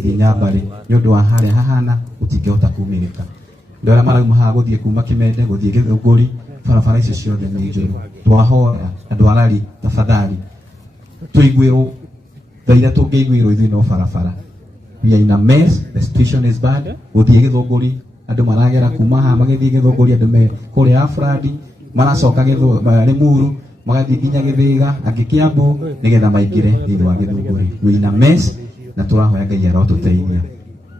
guthii Nyambari ni undu wa haria hahana utingehota kumirika ndora marauma ha guthii kuma Kimende guthii Githunguri barabara icio ciothe ni njeru twahoya andu arari tafadhali tuiguirwo thaira tungiguirwo ithui no barabara we are in a mess, the situation is bad guthii Githunguri andu maragera kuma ha magithii Githunguri andu me kuri Afradi maracoka Limuru magathii nginya Githiga angi Kiambu nigetha maingire thiini wa Githunguri we in a mess na turahoya Ngai arotuteithia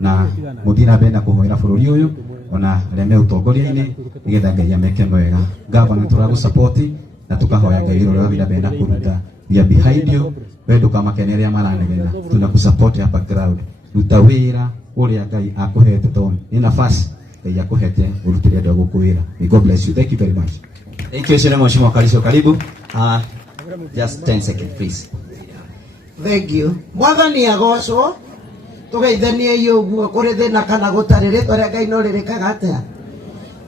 na muthira benda kuhoera bururi uyu ona reme utongoria-ini nigetha Ngai ameke mwega gavana turagu support na tukahoya Ngai ro rabira benda kuruta we are behind you wendo kama keneria maranegena tunakusupport hapa crowd ruta wira uria Ngai akuhete ton ni nafasi Ngai akuhete urutire andu agukwira. God bless you. Thank you very much. Thank you sana Mheshimiwa Kalisho, karibu. Just 10 seconds please. Thank you. Mwathani agocwo tugeithanie yuguo kuri thina kana gutarire tore Ngai no ririkaga atia.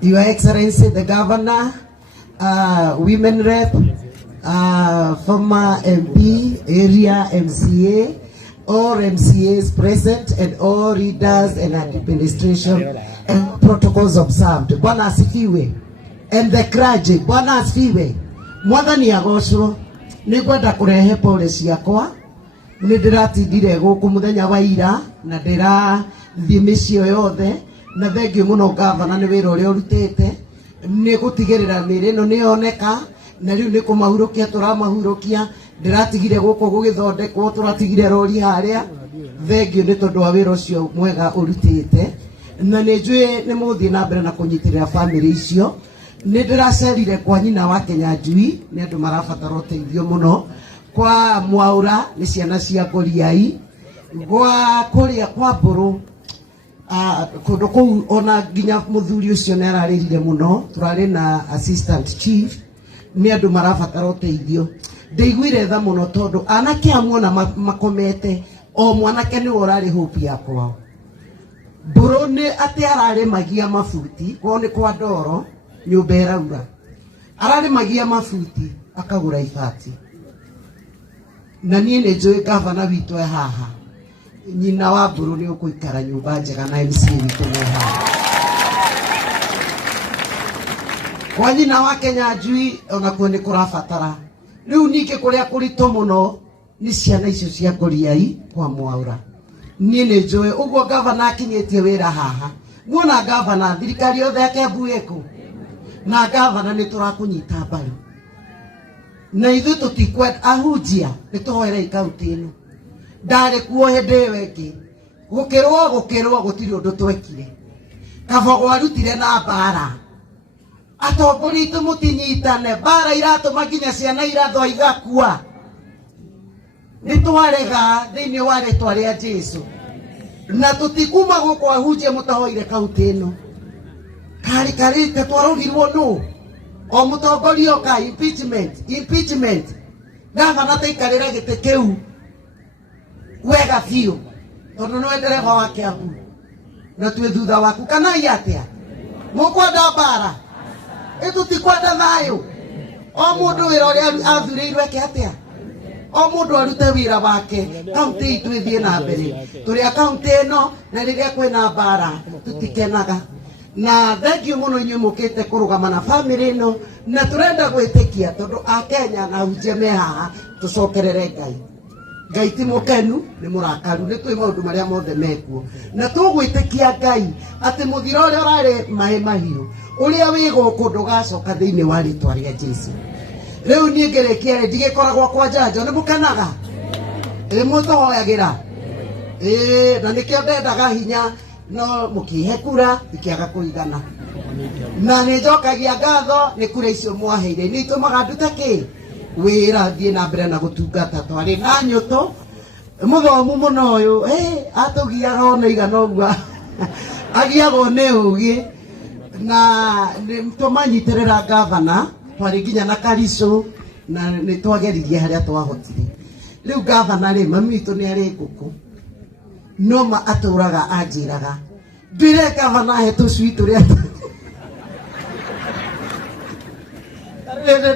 Your Excellency the Governor, Women Rep, former MP, area MCA, all MCAs present and all leaders and administration and protocols observed. Bwana asifiwe. And the clergy, Bwana asifiwe. Mwathani agocwo nigwenda kurehe pole ciakwa ni ndiratindire guku muthenya wa ira na ndirathie micio yothe na thengiu muno gavana ni wira uria urutite ni gutigirira miri ino ni yoneka na riu ni kumahurukia turamahurukia ndiratigire guku gugithondekwo turatigire rori haria thengiu ni tondu wa wira ucio mwega urutite na ni njui ni muthie na mbere na kunyitirira family icio ni ndiracerire kwa nyina wa Kinyanjui ni andu marabatara uteithio muno kwa Mwaura ni ciana cia Ngoriai gwa kuria kwa Mburu kundu kuu ona nginya muthuri ucio ni ararĩrire muno turari na assistant chief ni andu marabatara uteithio ndeiguire tha muno tondu anake amuona makomete o mwanake ni urari hope yakwa Mburu ni ati ararimagia mabuti kwa ni kwa ndoro nyumba iraura ararimagia mabuti akagura ibati na nie ni njui gavana witu e haha nyina wa Mburu ni ukuikara nyumba njega na MC witu ni haha kwa nyina wa Kinyanjui ona kuo ni kurabatara riu ningi kuria kurito muno ni ciana icio cia Ngoriai kwa Mwaura nie ni njui uguo gavana akinyitie wira haha muona gavana thirikari yothe yake mbuyeku na gavana ni turakunyita mbaru na ithu tutikwenda ahunjia ni tuhoere kaunti ino ndari kuo hindi weki gukirwo gutiri undu twekire Kabogo arutire na bara atongori tumutinyitane bara iratuma nginya ciana irathwa igakua ni twarega thiini wa ritwa ria Jesu na tutikuma guku ahunjia mutahoire kaunti ino kari twarugirwo no o mutongoria oka impeachment gavana taikarira gite kiu wega fiu tondu no endereva wa Kiambu na twi thutha waku kana iatia mukwenda bara tutikwenda thayo o mundu wira uria athurirwe ke atia o mundu arute wira wake kaunti itu ithie na mbere turi kaunti ino na riria kwina bara tutikenaga na thank you muno inyu mukite kurugama na family ino na turenda gwitikia tondu a Kenya na hunjia me haha tucokerere Ngai ti mukenu ni murakaru ni twi maundu maria mothe mekuo na tugwitikia Ngai ati muthira uria urari mahiu uria wi guku ndugacoka thiini wa ritwa ria Jesu riu nie ngerekia ndigikoragwo kwa njanjo ni mukanaga mutohoyagira na nikio ndendaga hinya no mukihe kura ikiaga kuigana na ni njokagia ngatho ni kura icio mwaheire ni itumaga ndutake wira thie na mbere na gutungata twari na nyuto muthomu muno uyu atugiaga ona igana ogwa agiago ne ugi na tumanyitirira gavana twari nginya na Kalisho na ni twageririe haria twahotire riu gavana ri mami itu ni ari nguku no ma aturaga anjiraga ndire gavana he tucui turia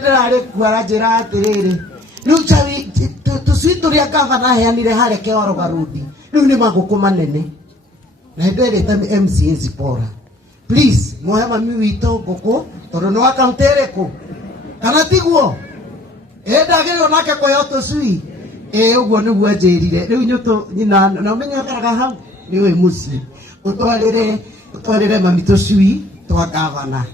ndare kwara njira atiriri riu tucui turia gavana heanire haria Kioroga Road riu ni maguku manene na ndere ta MCA Zipora please moya mami wito guku tondu no account ereko kana tiguo ndagirwo nake koyoto sui uguo niguo njirire riu nyuto nyina na menya karaga hau ni we muci utwarire mami tusui twa gavana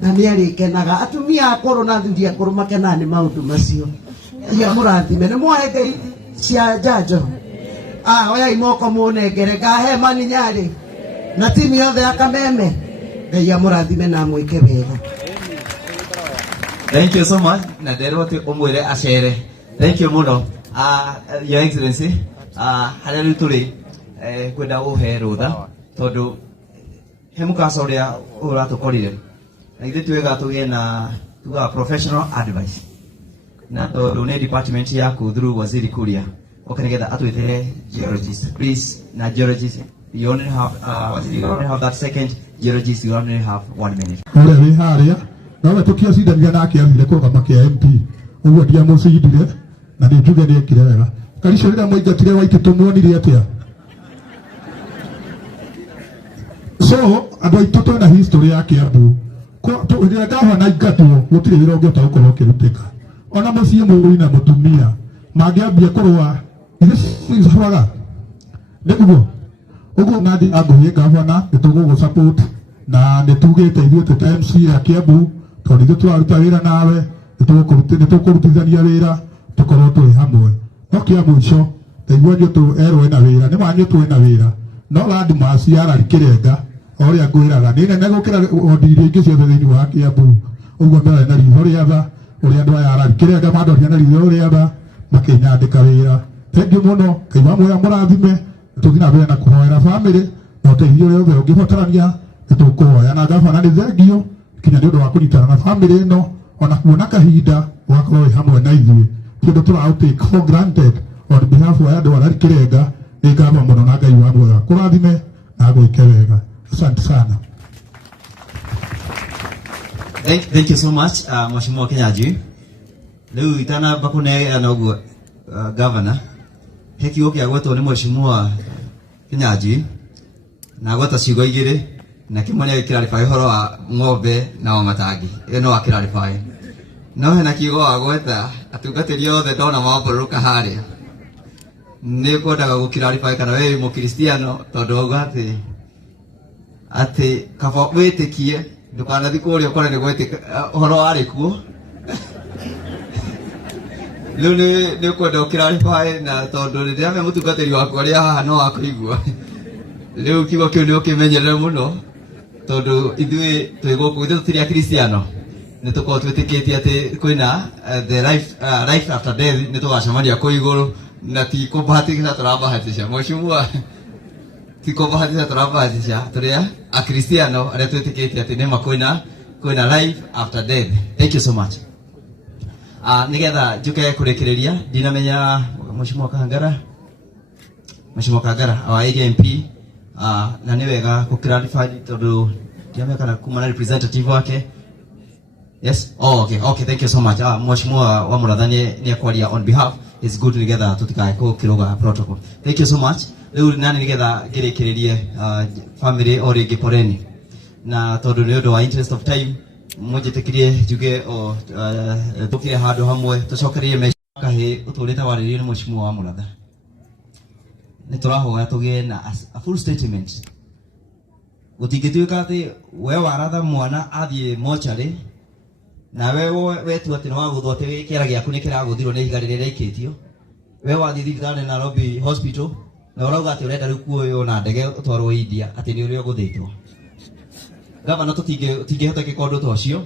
na ni arikenaga atumia akoro na thuri akoro makena ni maundu macio ya murathime ni mwahe cia njanjo oya imoko munengere ngahe mani nyari na timu yothe ya Kameme ya murathime na mwike wega. Thank you so much. Na derwote omwere acere. Thank you muno. Your Excellency, harĩa tũrĩ kwenda ũhe rũtha tondũ he mũkasa ũrĩa ũratũkorire na ithuĩ twega tũgĩe na tuga professional advice na tondũ nĩ department yaku through Waziri Kuria nĩgetha atwĩtere geologist please na geologist you only have that second geologist you only have 1 minute. Ũrĩa wĩ harĩa nawe tũkĩacindania nake athire kũrũgama kĩa MP ũguo ndiamũcindire na nĩ njuge nĩ ekire wega. Karicio rĩrĩa mwaingatire Waitũ tũmuonire atĩa? So andũ aitũ twĩna history ya Kiambu rĩrĩa ngavana aingatwo gũtirĩ wĩra ũngĩhota gũkorwo ũkĩrutĩka ona mũciĩ mũrũi na mũtumia mangĩambia kũrũa ithuĩ nĩguo ũguo nathi angũhie ngavana nĩtũgũgũ support na nĩtugĩte ithuĩ tũta MC ya Kiambu tondũ ithuĩ tũraruta wĩra nawe nĩtũkũrutithania wĩra tũkorwo tũrĩ hamwe no kĩa mũico ndaigua nyũtũ erwo ena wĩra nĩ ma nyũtũ ena wĩra no landmass ya Rari Kĩrenga oria ngwĩraga nĩ nene gũkĩra ondi iria ingĩ ciothe thĩinĩ wa Kiambu ũguo mbere na ritho rĩa tha ũrĩa andũ aya Rari Kĩrenga mandorĩa na ritho rĩa tha makĩnyandĩka wĩra. Thengiũ mũno Ngai wa muoya mũrathime tũthiĩ na mbere na kũhoera bamĩrĩ na ũteithio ũrĩa wothe ũngĩbatarania nĩtũkũhoya na ngavana nĩ thengiũ kinya nĩ ũndũ wa kũnyitana na bamĩrĩ ĩno ona kuona kahinda ũgakorwo wĩ hamwe na ithuĩ kĩndũ tũra take for granted on behalf wa andũ a Rari Kĩrenga nĩ ngava mũno na Ngai wa muoya kũrathime na gwĩke wega. Asante sana. Thank you so much, Mheshimiwa Kinyanjui. Leo itana bakune anaguo governor. Heki yoke agwetwo nĩ Mheshimiwa Kinyanjui. Na agweta ciugo igĩrĩ na kĩmwe nĩ clarify horo wa ng'ombe na wa matangi. Ĩno wa clarify. No hena kiugo agweta atungatĩri othe ndona mambũrũka harĩa. Nĩ kwendaga gũ-clarify kana wewe mũkristiano tondũ auga atĩ kaba wĩtĩkie ndũkanathiĩ kũrĩa ũkore nĩ gwĩtĩka ũhoro warĩ kuo. Rĩu nĩ kwenda gũ-clarify na tondũ rĩrĩa me mũtungatĩri waku arĩa haha no wakũigua. Rĩu kiugo kĩu nĩ ũkĩmenyerere mũno tondũ ithuĩ twĩ gũkũ ithuĩ tũtirĩ akristiano nĩ tũkorwo twĩtĩkĩtie atĩ kwĩna the life after death nĩ tũgacemania kũ igũrũ na ti kũbahatisha tũrabahatisha Mheshimiwa ti kũbahatisha tũrabahatisha tũrĩa akristiano arĩa twĩtĩkĩtie atĩ nĩma kwĩna life after death. Thank you so much. Nĩgetha njuke kũrĩkĩrĩria ndinamenya Mheshimiwa Kangara our AGMP na nĩ wega gũ-clarify tondũ ndiamenya kana kuma na representative wake. Yes. Oh, okay. Thank you so much. Mheshimiwa wa Murathani ni akwaria on behalf. It's good together tutikae kiroga protocol. Thank you so much. Leo nani nigetha ngirekererie family o ringi poreni. Na tondu ni undu wa interest of time mujitikirie njuge o tukire handu hamwe tucokerie mecaka he uturita warĩrĩire nĩ Mheshimiwa wa Murathani. Ni turahoya tugie na a full statement. Gutingĩtuĩka atĩ we waratha mwana athiĩ mochari na we tu atĩ no wagũthwo atĩ kĩara gĩaku nĩ kĩragũthirwo nĩ ihiga rĩrĩa rĩikĩtio. We wathiĩ thibitarĩ Nairobi hospital na ũrauga atĩ ũrenda rĩu kuoywo na ndege ũtwarwo India atĩ nĩ ũrĩa ũgũthĩtwo. Gavana tũtingĩhotekeka ũndũ ta ũcio.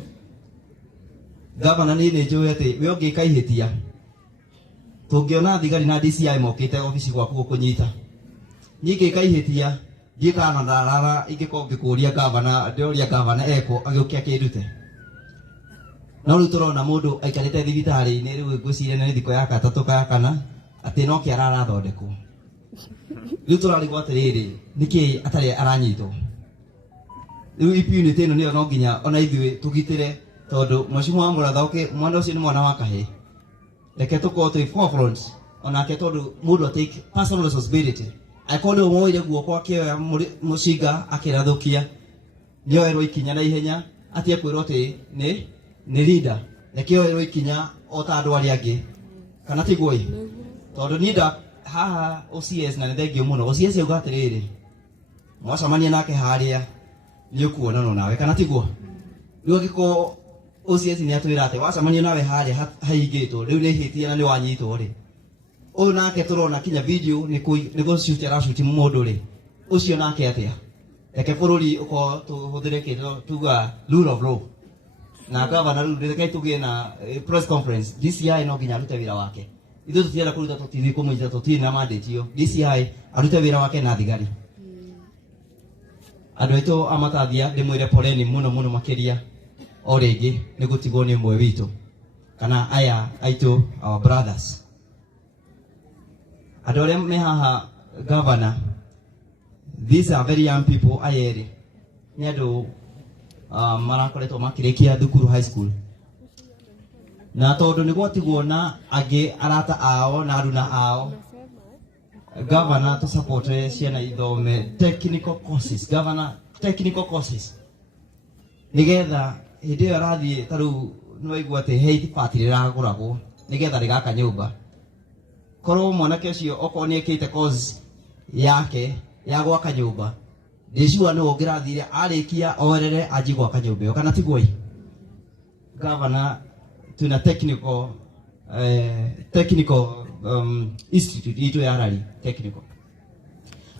Gavana nĩ njũĩ atĩ we ũngĩka ihĩtia tũngĩona thigari na DCI mokĩte ofici gwaku gũkũnyita. Niĩ ngĩka ihĩtia ngĩkana ndarara ingĩkorwo ngĩkũria gavana ndĩoria gavana eko agĩũkia kĩndute. No rĩu tũrona mũndũ aikarĩte thibitarĩ-inĩ rĩu ngwĩciria nĩ thikũ ya gatatũ kana kana atĩ no kĩara arathondekwo. Rĩu tũrarigwo atĩrĩrĩ nĩkĩ atarĩ aranyitwo. Rĩu impunity ĩno nĩyo no nginya ona ithuĩ tũgitĩre tondũ Mheshimiwa wa Mũratha mwana ũcio nĩ mwana wa kahĩĩ. Reke tũkorwo twĩ forefront onake tondũ mũndũ take personal responsibility akono moire guoko akioya mucinga akirathukia nioerwo ikinya na ihenya ati akwirwo ati ni leader nekioerwo ikinya ota andu ari angi kana tigoi tondu nida haha OCS na nithengio muno OCS uga atiriri mwacamania nake haria ni ukuona no nawe kana tigwo riu giko OCS ni atwira ati wacamania nawe haria haingitwo riu ni hitia na ni wanyitwo ri uyu nake turona kinya video ni go shoot arashuti mundu ri ucio nake atia eke bururi uko tuhuthire kindu tuga rule of law na governor riu ndeke tugie na press conference DCI no ginya rute wira wake ithu tutienda kuruta tutithi kumwita tutini na mandate yo DCI arute wira wake na thigari andu aitu amatathia ndimwire poleni muno makiria o ringi ni gutigwo ni mwe witu kana aya aitu our brothers andu aria me haha governor these are very young people ayeri ni andu marakoretwo makirikia thukuru high school na tondu ni gwatigwo na angi arata ao na aruna ao governor to support ciana ithome technical courses governor technical courses nigetha hindi iyo arathie taru no igwa te hate party riraguragwo nigetha rigaka nyumba korwo mwanake ucio oko ni ekite course yake ya gwaka nyumba ndicua no ngirathire arikia orere aji gwaka nyumba kana tigwoi governor tuna technical institute itu ya rari technical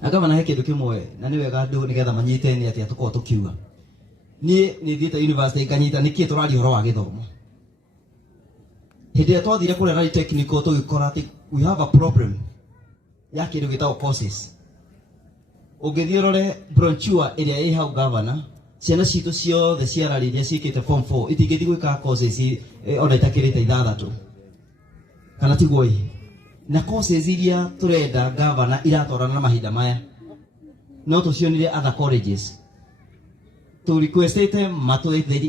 na governor heke nduke mwe na ni wega ndu nigetha manyite ni ati atuko tukiuga ni thiete university kanyita niki turari horo wa githomo hindi twathire kure rari technical tugikora ati we have a problem ya kindu gitao courses ugithiorore brochure iria i hau governor ciana citu ciothe ciarari iria cikite form 4 itingithi gwika courses ona itakirite ithathatu kana tigoi na courses iria turenda governor iratwarana na mahinda maya no tucionire other colleges to requestete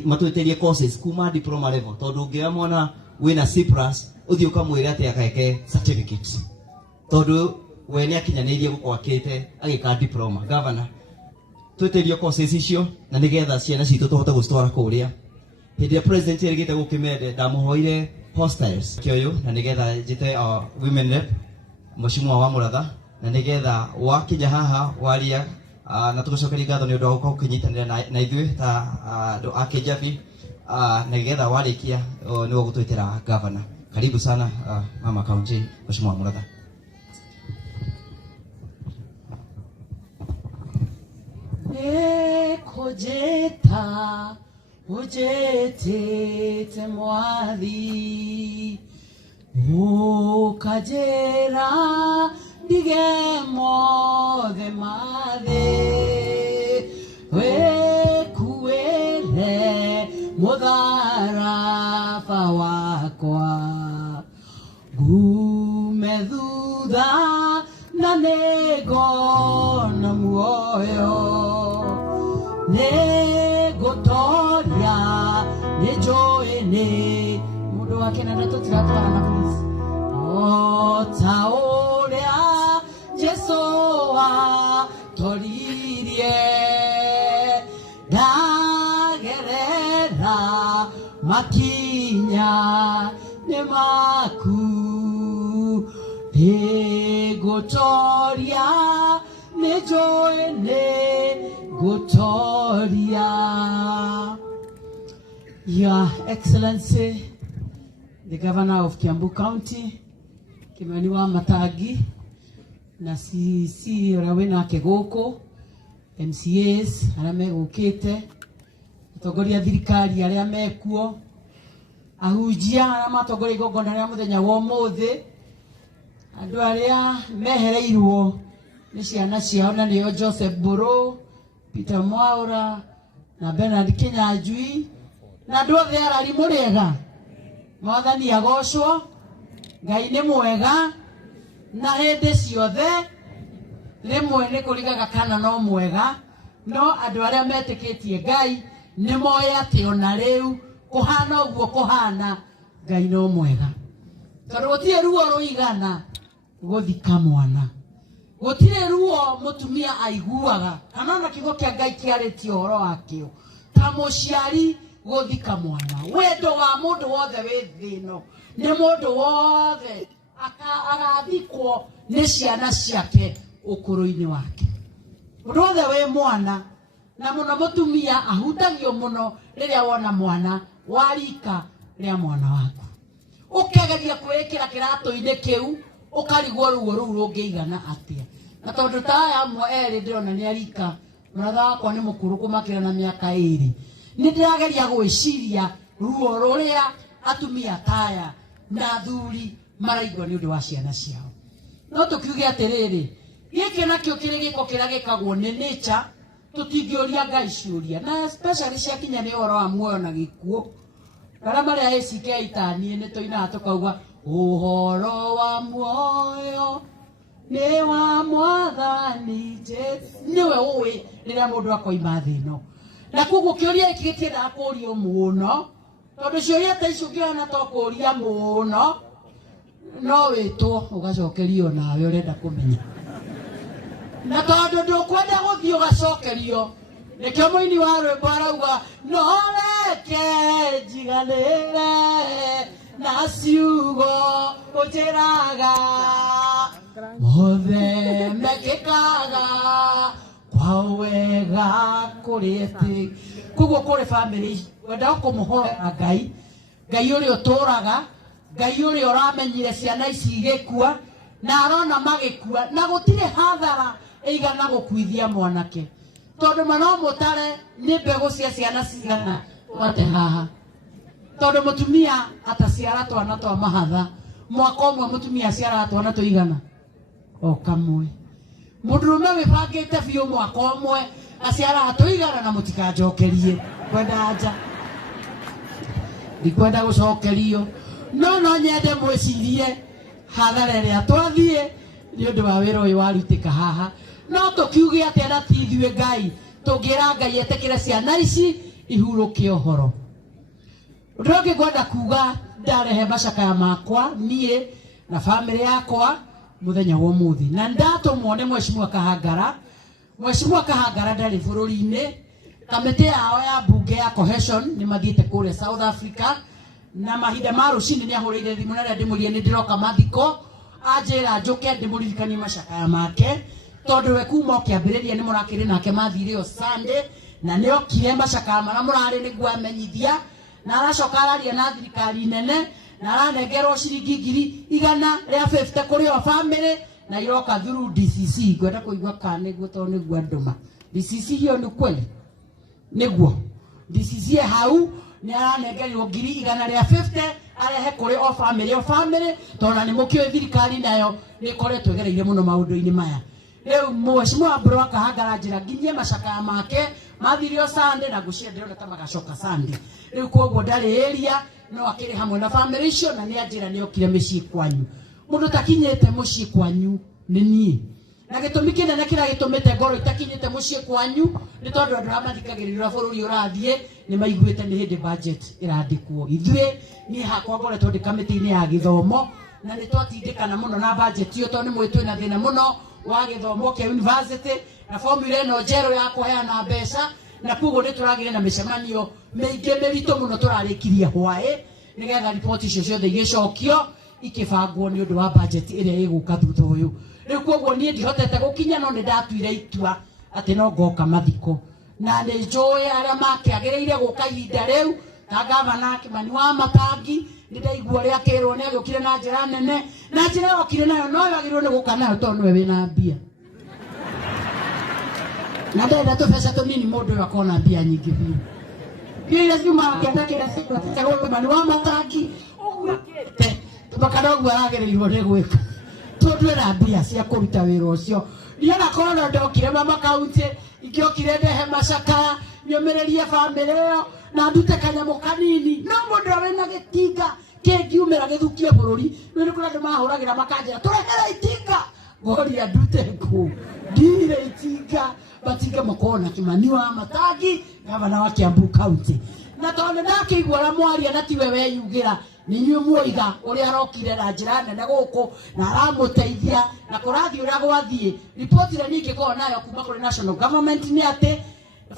matueterie courses kuma diploma level tondu ngia mwana wina C+ uthii ukamwira ati akaeke certificate tondu we ni akinyanirie gukwakite agika diploma governor tweterio courses icio na nigetha ciana citu tuhote gustwara kuria hindi ya president erigite gukimende ndamuhoire hostels kioyo na nigetha jite women rep mheshimiwa wa Muratha na nigetha wakinya haha waria na tugucokeria ngatho ni undu wa guka ukinyitanira na ithui ta andu a Kijabi na nigetha warikia ni gutwitira governor karibu sana mama county mheshimiwa wa Muratha kujeta ujete mwathi ukajera dige mothe mathe we kuere mudharafa wakwa gume thutha na nego na muoyo negotoria nejoene mundu wake na nato tiratwara na please otaoria Jesoa toririe dagerera makinya ne maku negotoria nejoene Gotoria. Your Excellency, the Governor of Kiambu County, Kimani Wamatangi, na CC Rawena Kegoko, MCAs, aria megukite, atongoria thirikari aria mekuo, ahujia aria matongoria igongona ria muthenya wa umuthi, andu aria mehereirwo ni ciana ciao na nio Joseph Buru, Peter Mwaura na Bernard Kinyanjui na andu othe arari muriega mwathani agocwo Ngai ni mwega na hindi ciothe rimwe ni kurigaga kana no mwega no andu aria metikitie Ngai ni moya ati ona riu kuhana uguo kuhana Ngai no mwega tondu gutie ruo ruigana guthika mwana gutire ruo mutumia aiguaga kana ona kigo kia Ngai kiarĩtie ũhoro wakĩo ta mũciari gũthika mwana. Wendo wa mũndũ wothe wĩ thĩ ĩno nĩ mũndũ wothe agathikwo nĩ ciana ciake ũkũrũ-inĩ wake. Mũndũ wothe wĩ mwana na mũno mũtumia ahutagio mũno rĩrĩa wona mwana warika rĩa mwana waku. Ũkegeria kwĩkĩra kĩratũ-inĩ kĩu ũkarigwo ruo rũu rũngĩigana atĩa. Na tondũ ta aya amwe erĩ ndĩrona nĩ arika, mũratha wakwa nĩ mũkũrũ kũmakĩra na mĩaka 2, nĩ ndĩrageria gwĩciria ruo rũrĩa atumia taya na athuri maraigua nĩ ũndũ wa ciana ciao. No tũkiuge atĩrĩrĩ, gĩkĩ nakĩo kĩrĩ gĩko kĩrĩa gĩkagwo nĩ nature, tũtingĩũria Ngai ciũria, na especially ciakinya nĩ ũhoro wa muoyo na gĩkuũ. Arĩa marĩa ACK itaniĩ nĩ tũinaga tũkauga ũhoro wa muoyo nĩ wa Mwathani Jesũ. Nĩwe ũĩ rĩrĩa mũndũ akoima thĩ ĩno. Na koguo kĩũria gĩkĩ gĩtiendaga kũũrio mũno, tondũ ciũria ta icio ũngĩona to kũũria mũno no wĩtwo ũgacokerio nawe ũrenda kũmenya. Na tondũ ndũkwenda gũthiĩ ũgacokerio, nĩkĩo mũini wa rwĩmbo arauga no reke njiganĩre na ciugo ũnjĩraga mothe mekĩkaga kwa wega kũrĩ etĩ. Koguo kũrĩ bamĩrĩ wenda kũmũhoera Ngai, Ngai ũrĩa ũtũraga, Ngai ũrĩa ũramenyire ciana ici igĩkua na arona magĩkua na gũtirĩ hathara ĩigana gũkuithia mwanake. Tondũ no mũtare nĩ mbegũ cia ciana cigana wate haha. Tondũ mũtumia ataciara twana twa mahatha, mwaka ũmwe mũtumia aciara twana tũigana o kamwe. Mũndũrũme wĩbangĩte biũ mwaka ũmwe aciara tũigana na mũtikanjokerie kwenda nja. Ndikwenda gũcokerio, no nyende mwĩcirie hathara ĩrĩa twathiĩ nĩ ũndũ wa wĩra ũyũ warutĩka haha. No tũkiuge atĩ na ti ithuĩ Ngai tũngĩra Ngai etĩkĩre ciana ici ihurũke ũhoro. Ũndũ ũngĩ ngwenda kuga, ndarehe macakaya makwa niĩ na bamĩrĩ yakwa mũthenya wa ũmũthĩ, na ndatũmwo nĩ Mheshimiwa Kahangara. Mheshimiwa Kahangara ndarĩ bũrũri-inĩ, kamĩtĩ yao ya mbunge ya cohesion nĩ mathiĩte kũrĩa South Africa, na mahinda ma rũcinĩ nĩ ahũrĩire thimũ na ndĩmũrie nĩ ndĩroka mathiko, anjĩra njũke ndĩmũririkanie macakaya make, tondũ we kuma kĩambĩrĩria nĩ mũrakĩrĩ nake mathire o Sunday na nĩ okire macakaya marĩa mũrarĩ nĩguo amenyithia, na aracoka araria na thirikari nene na aranengerwo ciringi 100 rĩa 50 kũrĩ o bamĩrĩ na iroka through DCC. Ngwenda kũigua kana nĩguo tondũ nĩguo andũma DCC hiyo nĩ kweli nĩguo DCC hau nĩ aranengerirwo 100 rĩa 50 arehe kũrĩ o bamĩrĩ tondũ nĩ mũkĩoĩ thirikari nayo nĩ ĩkoretwo ĩgereire mũno maũndũ-inĩ maya. Rĩu Mheshimiwa Mbũrũ Kahangara njĩra nginyie macakaya make mathire o Sunday na ngũciria ndĩrona ta magacoka Sunday. Rĩu koguo ndarĩ area no akĩrĩ hamwe na bamĩrĩ icio na nĩ anjĩra nĩ okire mĩciĩ kwanyu. Mũndũ takinyĩte mũciĩ kwanyu nĩ niĩ, na gĩtũmi kĩnene kĩrĩa gĩtũmĩte ngoro itakinyĩte mũciĩ kwanyu nĩ tondũ andũ arĩa mathikagĩrĩria bũrũri ũrathiĩ nĩ maiguĩte nĩ hĩndĩ budget ĩrandĩkwo. Ithuĩ niĩ hakwa ngoretwo ndĩ kamĩtĩ-inĩ ya gĩthomo na nĩ twatindĩkana mũno na budget ĩyo tondũ nĩ mwĩ twĩna thĩna mũno wa gĩthomo kĩa university na formula ĩno njerũ ya kũheana mbeca, na koguo nĩ tũragĩire na mĩcemanio mĩingĩ mĩritũ mũno tũrarĩkirie hwaĩ nĩgetha riboti icio ciothe igĩcokio ikĩbangwo nĩ ũndũ wa budget ĩrĩa ĩgũka thutha ũyũ. Rĩu koguo niĩ ndihotete gũkinya no nĩ ndatuire itua atĩ no ngoka mathiko, na nĩ njũĩ arĩa makĩagĩrĩire gũka ihinda rĩu ta gavana Kimani wa Matangi. Nĩ ndaigua ũrĩa akĩrwo nĩ agĩũkire na njĩra nene, na njĩra okire nayo no yagĩrĩirwo nĩ gũka nayo tondũ nĩwe wĩna mbia, na ndenda tũbeca tũnini mũndũ ũyũ akona mbia nyingĩ biũ. Mbia iria ciumaga kĩandakĩra cigũtĩtegwo Kimani wa Matangi ũguĩte tũmakana ũguo aragĩrĩirwo nĩ gwĩka tondũ ena mbia cia kũruta wĩra ũcio. Niĩ nakorwo no ndokire mama kaunti ingĩokire ndehe macakaya nyũmĩrĩrie bamĩrĩ ĩyo na ndute kanyamũ kanini, no mũndũ ũrĩa wĩna gĩtinga kĩngiumĩra gĩthukie bũrũri. Rĩu nĩ kũrĩ andũ mahũragĩra makanjĩra tũrehere itinga, ngoria ndute kũ ndirĩ itinga. Matinga makorwo na Kimani wa Matangi, gavana wa Kiambu County, na tondũ ndakĩigua ũrĩa mwaria na tiwe weyugĩra ni nyu muiga uri arokire na njira nene guku na aramuteithia na kurathi ura gwathie report ile ningi ko nayo kuma kuri national government ni ate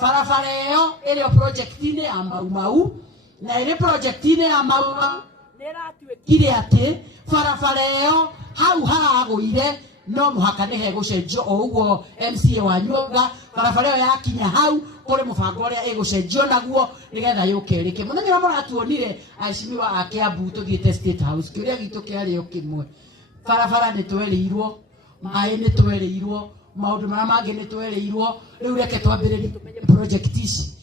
barabara iyo iri project ine Mau na iri project ine ya Mau niratuikire ate barabara iyo hau hagwire no muhaka ne he gucenjio o uguo MCA wa Nyonga barabara iyo yakinya hau kuri mubango uria igucenjio naguo nigetha yukerike muthenya wa muratuonire aishimiwa ake Abu tuthiete State House kiuria gitu kiario kimwe barabara ni twerirwo mai ni twerirwo maundu mara mangi ni twerirwo riu reke twambiririe tumenye project ici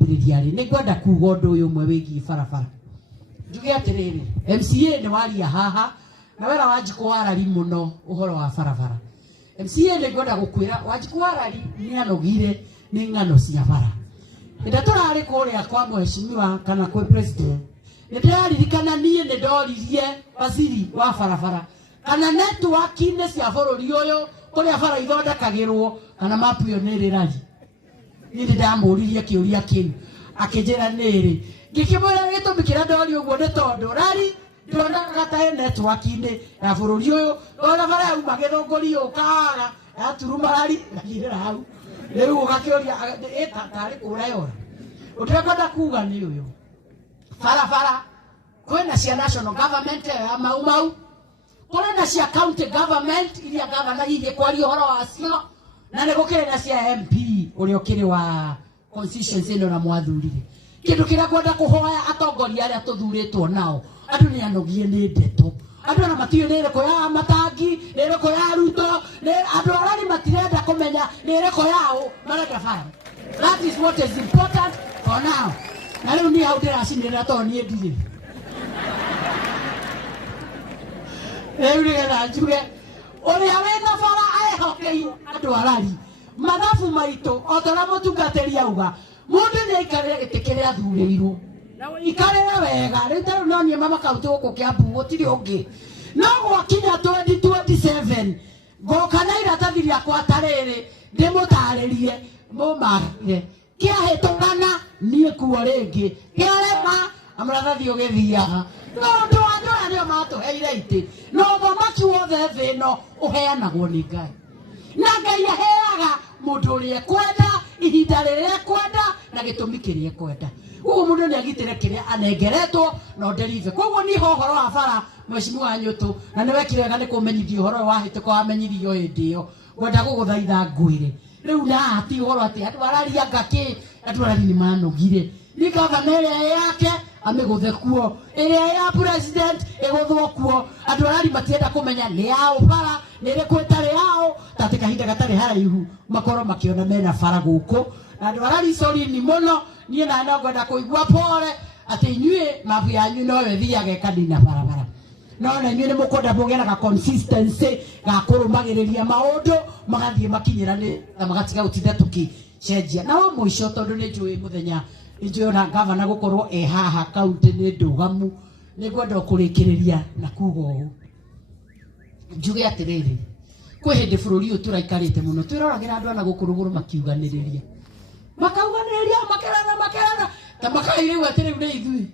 ambiriria ri ni ngwenda kuuga undu uyu mwe wigi barabara njuge atiriri MCA ni waria haha na wera Wanjiku warari muno uhoro wa barabara MCA ni ngwenda gukwira Wanjiku warari ni anogire ni ngano cia bara nda turari kuria kwa mheshimiwa kana kwa president ndirarikana nie ni ndoririe waziri wa barabara kana network ine cia bururi uyu kuria bara ithondekagirwo kana mapu yo niri rari ni ndamuririe kiuria kiu akijira niri ngikimwira gitumikira ndori uguo ni tondu rari ndona gatae network ine ya bururi uyu ona bara ya magithongori ukaga ya turumarari ngirira hau leo ukakioria tari kurayora utakwenda kuga ni uyu barabara kwenda cia national government ya Mau kwenda cia county government iria governor hihi kwari horo wacio na ne gukire na cia MP uri ukiri wa constituency ino na mwathurire kindu kira kwenda kuhoya atongoria aria tuthuritwo nao andu ni anogie ni ndeto andu na matio nere ko ya matangi nere ko ya Ruto andu arari matirenda kumenya nere ko yao mareka fara. That is what is important for now. Na leo ni hau ndira cinira to ni ndire na njuge uria wena bara aehokei andu arari mathabu maitu otora mutungatiri auga mundu ni aikarire gitikiria athurirwo ikarira wega rita no nie mama kauti guku Kiambu gutiri ungi no gwakinya 2027 goka na iratathi riakwa tariri ndimutaririe mumarire kiahitugana nie kuo ringi kiarema amrathathi ugithiaga no ndu anyo matuheire iti no thamaki wothe thi no uheanagwo ni Ngai na Ngai aheaga mundu uria kwenda ihinda riria kwenda na gitumi kiria kwenda uguo mundu ni agitire kiria anengeretwo no nderive koguo ni hohoro wa bara mheshimiwa Nyutu na niwe kirega ni kumenyithio horo wa hitiko amenyithio hindi yo gwenda guguthaitha ngwire riu na ati horo ati andu araria ngaki andu arari ni manogire ni governor yake ameguthe kuo iria ya president eguthwo kuo andu arari matienda kumenya ni yao bara ni rikwetare yao tatika hinda gatari haraihu makoro makiona mena bara guku na andu arari sori ni muno nie na ngwenda kuigua pole ati inyue mabu yanyu no wethiage kadina barabara no na inyue ni mukonda mugera ka consistency ga kurumagiriria maundu magathie makinyirane na magatiga gutitha tuki cenjia na wa muico tondu ni njui muthenya njui na governor gukorwo haha county ni ndugamu ni ngwenda kurikiriria na kuga uu njuge atiriri kwi hindi bururi uyu turaikarite muno twiragira andu ana gukuruguru makiuganiriria makerana ta makaire watire uri ithui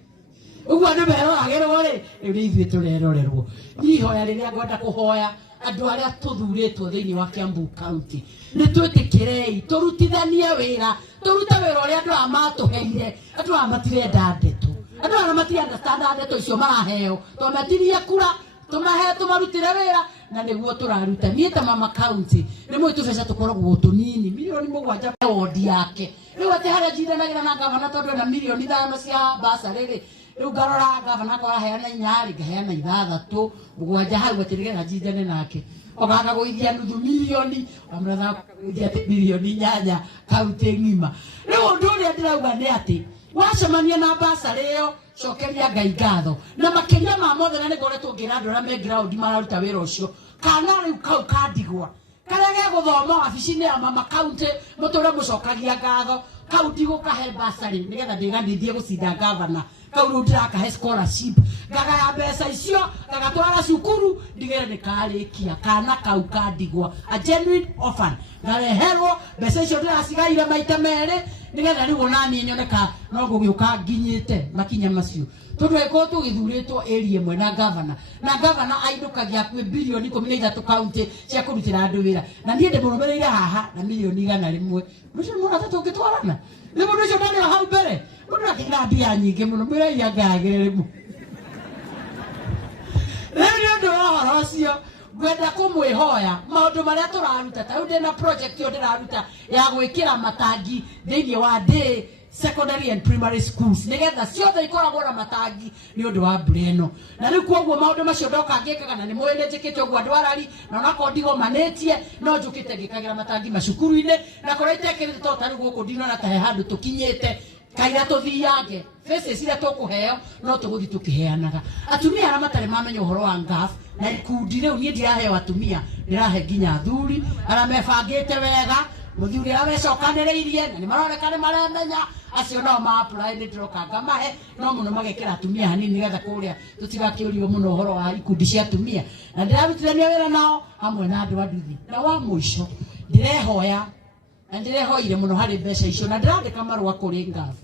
uguo ni beroragirwo ri uri ithui turerorerwo nihoya riria ngwenda kuhoya andu aria tuthuritwo thiini wa Kiambu county ni twitikirei turutithanie wira turute wira uria andu amatuheire andu amatirenda ndeto andu ana matiri understand ndeto icio maraheo to matirie kura tumahe tumarutire wira na niguo turaruta nie ta mama county rimwe tubesa tukoragwo tunini milioni 7 wodi yake riu ati haria jindanagira na governor tondu na milioni 5 cia basa riri riu garora governor kwa heana 4 ngaheana 6 7 hau atirigera jindane nake ogaga guithia nuthu milioni amratha guithia milioni 8 county ngima riu ndu ria ndirauga ni ati wacemania na basa rio cokeria Ngai ngatho na makiria ma mothe na nigoretwo ngira andu aria me ground mararuta wira ucio kana riu kau kandigwa karege guthoma wabici-ini ya mama county muture mucokagia ngatho county gukahe basari nigetha ndiganithie gucinda governor kau riu ndirakahe scholarship ngagaya mbeca icio ngagatwara cukuru ndigere nikarikia kana kau kandigwa a genuine orphan ngareherwo mbeca icio ndiracigaire maita mere nigetha riu nani nyoneka no gugiuka nginyite makinya macio tondu eko tugithuritwo area imwe na governor ainukagia kwi bilioni 13 county cia kurutira andu wira na nie ndimurumereire haha na milioni 100 rucio mwana tutungitwarana ni mundu ucio ndani hau mbere mundu akira mbia nyingi muno mbira iria ngagirire mu rĩu nĩ ũhoro ũcio gwenda kũmwĩhoya maũndũ marĩa tũraruta ta rĩu ndĩna project yo ndĩraruta ya gwĩkĩra matangi thĩinĩ wa day secondary and primary schools nigetha ciothe ikoragwo na matangi nĩ ũndũ wa mbura ĩno na rĩu koguo maũndũ macio ndoka ngĩkaga na nĩ mwĩ nĩ njĩkĩte ũguo andũ arari na onako ndigomanĩtie no njũkĩte ngĩkagĩra matangi macukuru-inĩ na kũrĩa itekĩrĩte to tarĩ gũkũ ndinona ta he handũ tũkinyĩte kaira tuthiange faces ira tukuheo no tuguthi tukiheanaga atumia ara matare mamenya uhoro wa ngaf na ikundi riu nie ndiraheo atumia ndirahe nginya thuri ara mebangite wega muthuri ara mecokanĩrĩirie na nimaroneka nimaremenya acio nao ma apply ni ndiroka ngamahe no muno magekĩra atumia hanini nigetha kũrĩa tũtigakĩũrio mũno uhoro wa ikundi cia atumia na ndirarutithania wĩra nao hamwe na andũ anduthi na wa mũico ndirehoya na ndirehoire muno harĩ mbeca icio na ndirandĩka marũa kũrĩ ngaf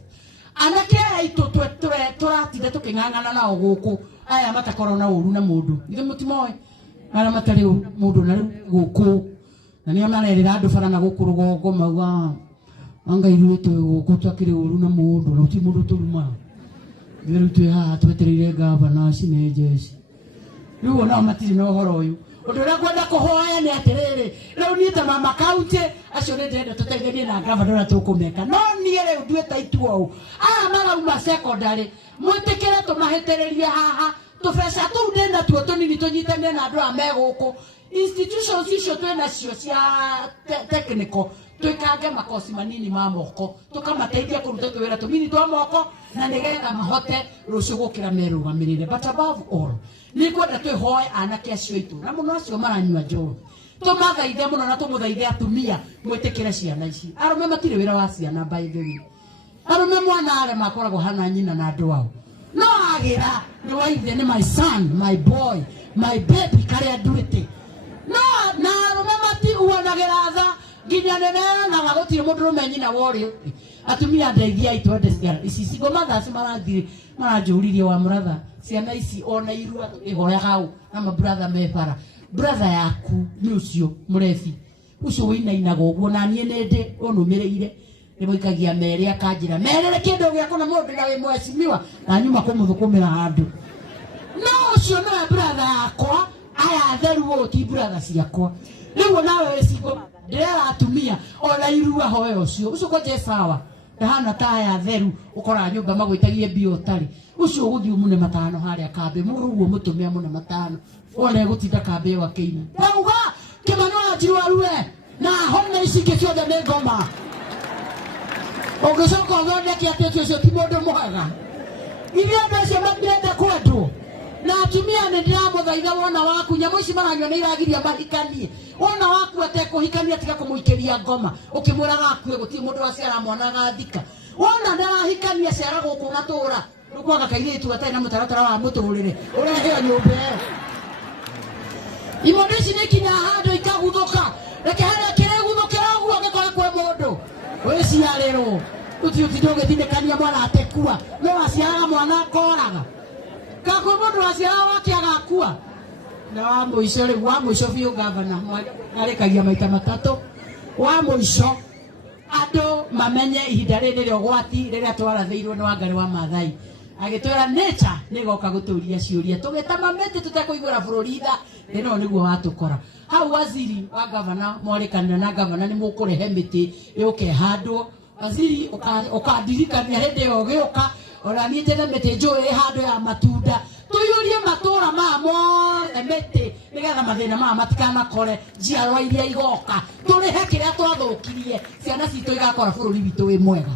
anake aitũ tũratinde tũkĩng'ang'ana nao gũkũ aya matakorwo na ũru na mũndũ ithe mũtimoĩ arĩa matarĩ mũndũ na rĩu gũkũ na nĩo marerĩra andũ bara na gũkũ rũgongo mauga anga ithuĩ twĩ gũkũ twakĩrĩ ũru na mũndũ na ti mũndũ tũruma ithuĩ rĩu twĩ haha twetereire ngavana acine njeci rĩu onao matirĩ na ũhoro ũyũ ũndũ ũrĩa ngwenda kũhoya nĩ atĩrĩrĩ rĩu niĩ ta mama kaunti acio nĩ ndĩrenda tũteithanie na ngavana ũrĩa tũkũmeka no niĩ rĩu nduĩte itua ũũ aya marauma secondary mwĩtĩkĩre tũmahĩtĩrĩrie haha tũbeca tũu ndĩ natuo tũnini tũnyitanĩre na andũ aya me gũkũ institutions icio twĩ nacio cia technical twĩkange makosi manini ma moko tũkamateithia kũruta tũwĩra tũnini twa moko na nĩgetha mahote rũciũ gũkĩra merũgamĩrĩre but above all nĩ ngwenda twĩhoe anake acio aitũ na mũno acio maranyua njohi tũmathaithe mũno na tũmũthaithe atumia mwĩtĩkĩre ciana ici arũme matirĩ wĩra wa ciana by the way arũme mwana arema akoragwo hana nyina na andũ ao no agĩra nĩ wa ithe nĩ my son my boy my baby karĩa nduĩte no na arũme matiuanagĩra tha nginya nene na gũtirĩ mũndũ rũme nyina worĩ atumia ndeithia itwende ciana ici cigo mathaci marathire maranjũririe wa mũratha ciana ici ona irua ihoyaga hau na mabrother me bara brother yaku nĩ ũcio mũrebi ũcio wĩinainaga ũguo na niĩ nĩ ndĩ ũnũmĩrĩire nĩ mũikagia merĩ akanjĩra merĩre kĩndũ gĩakũ na mũndũ na wĩ mwecimiwa na nyuma kũmũthũkũmĩra handũ no ũcio nĩwe brother yakwa aya atheru ũũ ti brother ciakwa rĩu nawe wĩcigo ndĩrera atumia ona irua hoya ũcio ũcio kwenje sawa ndahana ta aya atheru ũkora nyũmba magwĩtagie mbia ũtarĩ ũcio ũgũthiĩ ũmune matano harĩa kambĩ mũrũ ũguo mũtumia mũne matano ona egũtinda kambĩ ĩyo akĩina nauga Kĩmani wa Njirwarue na hone ici ingĩ ciothe nĩ ngoma ũngĩcoka ũthondeke atĩ ũcio ti mũndũ mwega ithuĩ andũ acio matirenda kwendwo na atumia nĩ ndiramũthaitha wona waku nyamũ ici maranyua nĩ iragiria mahikanie wona waku atekũhikania tiga kũmũikĩria ngoma ũkĩmwĩraga akue gũtirĩ mũndũ waciara mwana agathika wona ndarahikania ciara gũkũ gatũra rũkwaga kairĩtu gatarĩ na mũtaratara wa mũtũrĩre ũreheo nyũmba ĩyo imondo ici nĩ kinya handũ ikaguthũka reke harĩa kĩrĩguthũkĩra ũguo gĩkore kwĩ mũndũ wĩciarĩrwo ũtiũtinda ũgĩthinĩkania mwana atekua no waciaraga mwana akoraga kakwe mũndũ waciaraga wakĩaga akua na wa mũico rĩu wa mũico biũ ngavana arĩkagia maita matatũ wa mũico andũ mamenye ihinda rĩrĩ rĩa ũgwati rĩrĩa twarathĩirwo nĩ Wangari wa Maathai agĩtwĩra nature nĩ goka gũtũria ciũria tũgĩtama mĩtĩ tũtekũigũra bũrũri tha ĩno nĩguo watũkora hau waziri wa gavana mwarĩkanĩra na gavana nĩ mũkũrehe mĩtĩ yũke handwo waziri ũkandirikania hĩndĩ ĩyo gĩũka ona niĩ njethe mĩtĩ njũĩ handũ ya matunda tuyurie matũra maya mothe mĩtĩ nĩgetha mathĩna maya matikanakore njiarwa iria igoka tũrĩhe kĩrĩa twathũkirie ciana citũ igakora bũrũri witũ wĩ mwega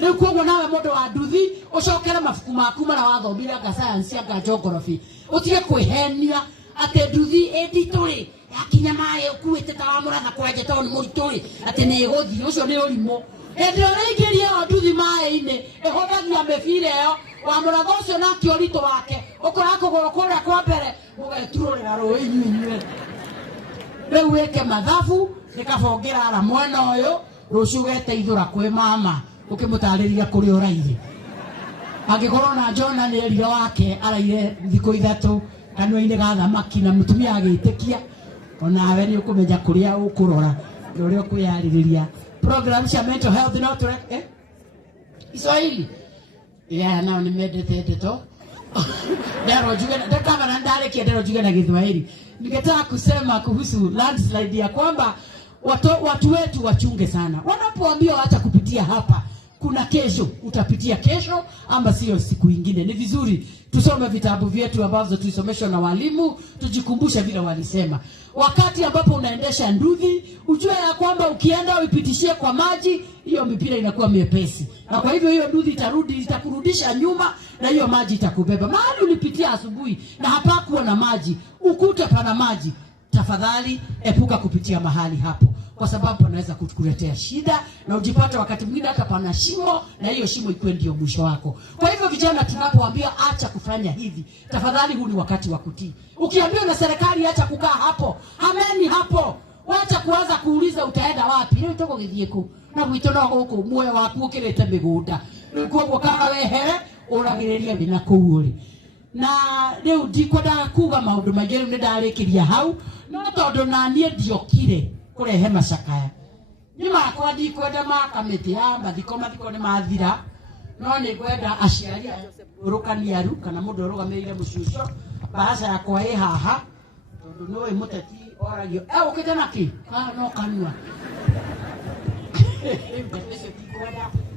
rĩu koguo nawe mũndũ wa nduthi ũcokere mabuku maku marĩa wathomire anga science anga geography ũtige kwĩhenia atĩ nduthi nditũrĩ yakinya maĩ ũkuĩte ta wa mũratha kwenje tondũ nĩ mũritũrĩ atĩ nĩ ĩgũthiĩ ũcio nĩ ũrimũ hĩndĩ ĩrĩa ingĩria ĩyo nduthi maĩ-inĩ ĩhũthagia mĩbira ĩyo wa mũratha ũcio na kĩũritũ wake ũkora kũgũrũ kũrĩa kwa mbere mũgeturũrĩra rũĩ inyuĩ rĩu wĩke mathabu nĩ kaba ũngĩrara mwena ũyũ rũciũ ũgeteithũra kwĩ mama ukimutariria kuri oraire angikorwo na Jona ni erire wake araire thiko ithatu kanwa-ini ga thamaki na mutumia agitikia onawe ni ukumenya kuria ukurora uri ukuyaririria program cia mental health no tore Iswahili nao ni medete to Dero jugena kama na ndale kia dero jugena Kiswahili. Ningetaka kusema kuhusu landslide ya kwamba watu wetu wachunge sana. Wanapoambiwa acha kupitia hapa, kuna kesho, utapitia kesho ama sio siku nyingine. Ni vizuri tusome vitabu vyetu ambavyo tulisomeshwa na walimu, tujikumbushe vile walisema. Wakati ambapo unaendesha nduthi, ujue ya kwamba ukienda uipitishie kwa maji, hiyo mipira inakuwa miepesi. Na kwa hivyo hiyo nduthi itakurudisha nyuma na hiyo maji itakubeba. Mahali ulipitia asubuhi na hapakuwa na maji, ukute pana maji, tafadhali epuka kupitia mahali hapo, kwa sababu anaweza kukuletea shida na ujipate wakati mwingine hata pana shimo na hiyo shimo ikuwe ndio mwisho wako. Kwa hivyo vijana, tunapoambia acha kufanya hivi, tafadhali huu ni wakati wa kutii. Ukiambiwa na serikali acha kukaa hapo, hameni hapo. Wacha kuanza kuuliza utaenda wapi. Leo toko githieko na gwitono guku muoyo waku ukirete migunda. Nikuo kana wehere uragiriria bina kuuri. Na leo ndikwenda kuga maundu maingĩ nĩ ndarikiria hau, no tondu na niĩ ndiokire kurehe macakaya. Ni makwa ndikwenda makamĩtĩ ya mathiko nĩ mathira, no nĩ kwenda aciari a Joseph Rukaniaru kana mũndũ ũrũgamĩrĩire mũcuco baca yakwa ĩ haha, tondu nĩ mũteti oragio ũkĩte naki no kanua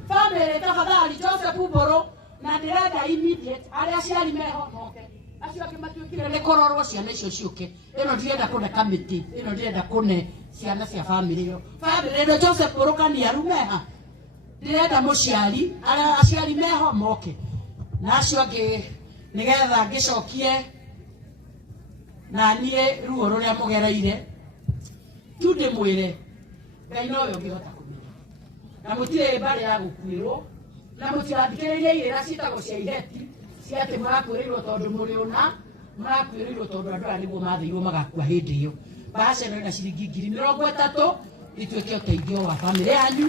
family tafadhali Joseph Mburu na ndirenda immediate aria aciari mehonoke acio angĩ matuĩkire nĩ kũrorwo ciana icio ciũke. Ĩno ndirenda kũne kamĩtĩ, ĩno ndirenda kũne ciana cia family ĩyo. Family ĩno Joseph Rukaniaru meha, ndirenda mũciari aria aciari mehonoke na acio angĩ nĩgetha ngĩcokie na niĩ ruo rũrĩa mũgereire tu ndĩmwĩre Ngai no we ũngĩhota kũmenya, na mũtirĩ mbarĩ ya gũkuĩrwo na mũtirathikĩrĩria irĩra ciĩtagwo cia iheti cia atĩ mũrakuĩrĩirwo tondũ mũrĩ ũna, mũrakuĩrĩirwo tondũ andũ aya nĩguo mathĩirwo magakua hĩndĩ ĩyo. Mbaca ĩno ĩna ciringi 30,000 ituĩke ũteithio wa bamĩrĩ yanyu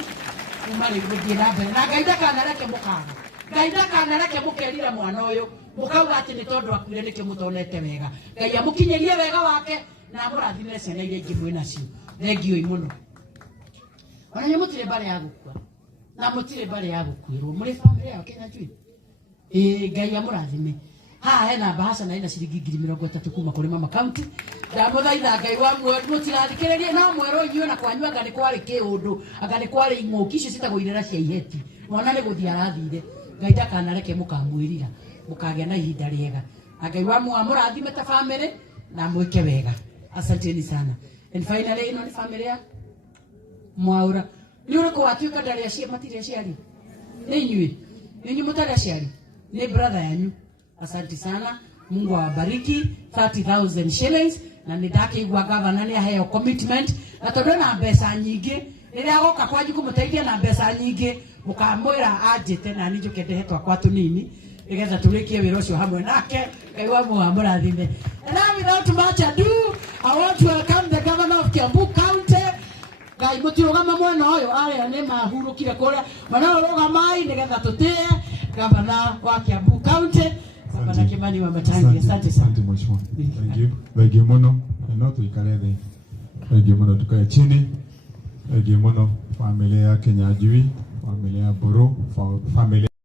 kuma rĩu gũthiĩ na mbere. Na Ngai ndakanareke mũkaga, Ngai ndakanareke mũkerira mwana ũyũ mũkauga atĩ nĩ tondũ akuire nĩkĩo mũtonete wega. Ngai amũkinyĩrie wega wake na mũrathime ciana iria ingĩ mwĩ nacio. Thengiũi mũno. Ona nyuĩ mũtirĩ mbarĩ ya gũkua na mũtirĩ mbarĩ ya gũkuĩrwo, mũrĩ bamĩrĩ ya Kenya njui. Ngai amũrathime. Haha hena mbaca na ina ciringi 30,000 kuma kũrĩ mama county. Ndamũthaitha Ngai wa mũtirathikĩrĩrie na mwerũ inyuĩ na kwanyu anga nĩ kwarĩ kĩũndũ, anga nĩ kwarĩ ing'ũki icio ciĩtagwo irĩra cia iheti. Mwana nĩ gũthiĩ arathire. Ngai ndakanareke mũkamwĩrira, mũkagĩa na ihinda rĩega. Ngai wa mũrathime ta bamĩrĩ na mwĩke wega. Asanteni sana. And finally ino ni family ya Mwaura. Ni uriko watuĩka ndarĩ aciari matirĩ aciari. Ni inyuĩ mũtarĩ aciari. Ni brother yanyu. Asante sana. Mungu awabariki. 30,000 shillings na nĩndakĩigua governor nĩ aheo commitment na tondũ na mbeca nyingĩ rĩrĩa agoka kwanyu kũmũteithia na mbeca nyingĩ mũkamwĩra anjĩte na niĩ njũke ndehe twakwa tũnini nĩgetha tũrĩkie wĩra ũcio hamwe nake. Ngai wa mũrathime. And now without much ado, I want to welcome the governor of Kiambu County. Ngai mũtirũgama mwena ũyũ arĩa nĩ mahurũkire kũrĩa manarũgamai nĩgetha tũtĩe governor wa Kiambu County. Bwana Kimani wa Matangi. Asante sana. Asante mheshimiwa. Thank you muno. No tuikare thĩ. Thank you muno, tukae chini. Thank you muno familia ya Kenya Njui, familia ya Mburu, familia